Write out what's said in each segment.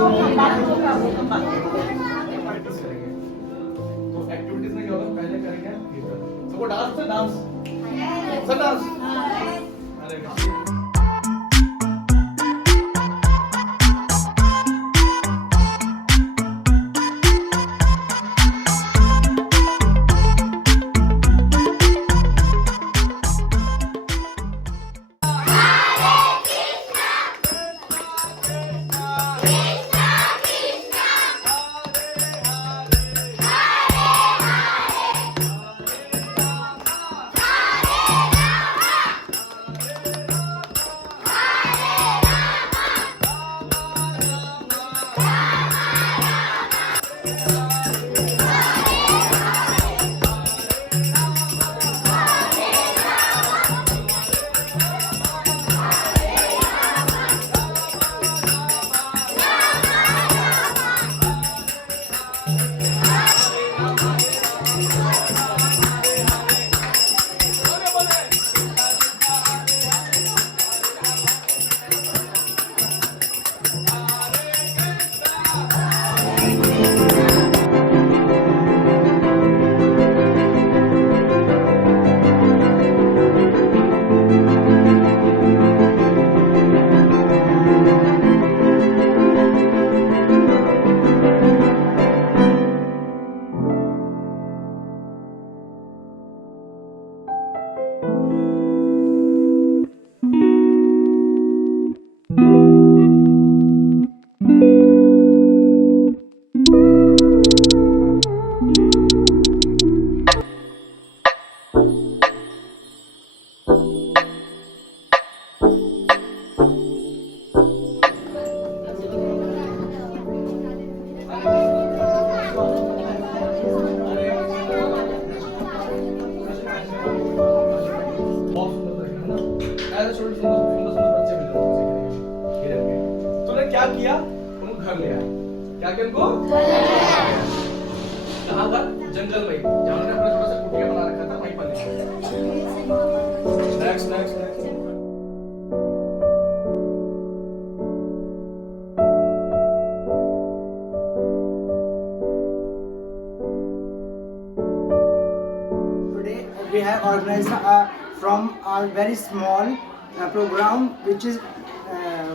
तो एक्टिविटीज में क्या होगा, पहले करेंगे सबको डांस से डांस सब डांस। अरे तूने क्या किया, उनको घर ले आया। क्या किया उनको? कहाँ पर? जंगल में, जहाँ उन्होंने अपना छोटा सा कुटिया बना रखा था, वहीं पर ले आया। Next. Today we have organized from our very small program which is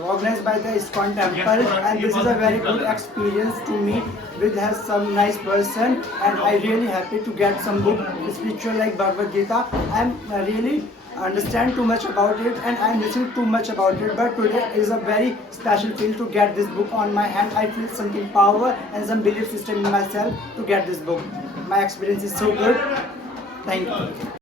organized by the ISKCON temple, and this is a very good experience to meet with some nice person, and I really happy to get some book spiritual like Bhagavad Gita. I'm really understand too much about it and I'm listening too much about it, but today is a very special feel to get this book on my hand. I feel something power and some belief system in myself to get this book. My experience is so good. Thank you.